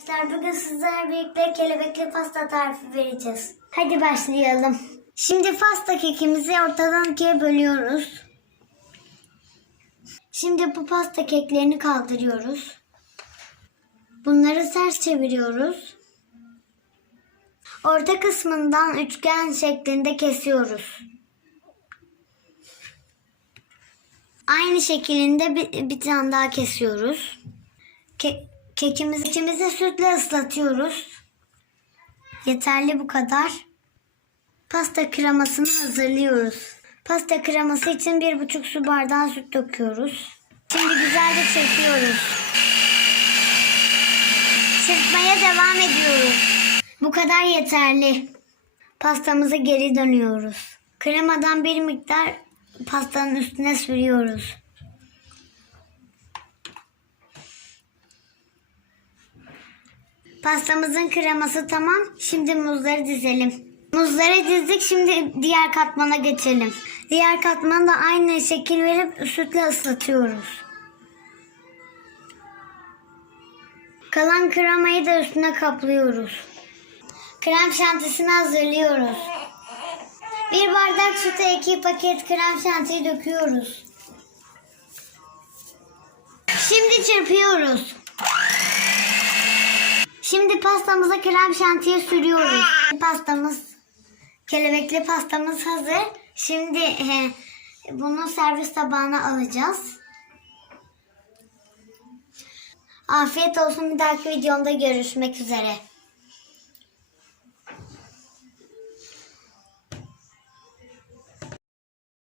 Arkadaşlar bugün sizlerle birlikte kelebekli pasta tarifi vereceğiz. Hadi başlayalım. Şimdi pasta kekimizi ortadan ikiye bölüyoruz. Şimdi bu pasta keklerini kaldırıyoruz. Bunları ters çeviriyoruz. Orta kısmından üçgen şeklinde kesiyoruz. Aynı şekilde bir, bir tane daha kesiyoruz. Ke- kekimizi, kekimizi sütle ıslatıyoruz. Yeterli bu kadar. Pasta kremasını hazırlıyoruz. Pasta kreması için bir buçuk su bardağı süt döküyoruz. Şimdi güzelce çırpıyoruz. Çırpmaya devam ediyoruz. Bu kadar yeterli. Pastamıza geri dönüyoruz. Kremadan bir miktar pastanın üstüne sürüyoruz. Pastamızın kreması tamam. Şimdi muzları dizelim. Muzları dizdik. Şimdi diğer katmana geçelim. Diğer katmana da aynı şekil verip sütle ıslatıyoruz. Kalan kremayı da üstüne kaplıyoruz. Krem şantisini hazırlıyoruz. Bir bardak süte iki paket krem şantiyi döküyoruz. Şimdi çırpıyoruz. Pastamıza krem şantiye sürüyoruz. Pastamız, kelebekli pastamız hazır. Şimdi e, bunu servis tabağına alacağız. Afiyet olsun. Bir dahaki videomda görüşmek üzere.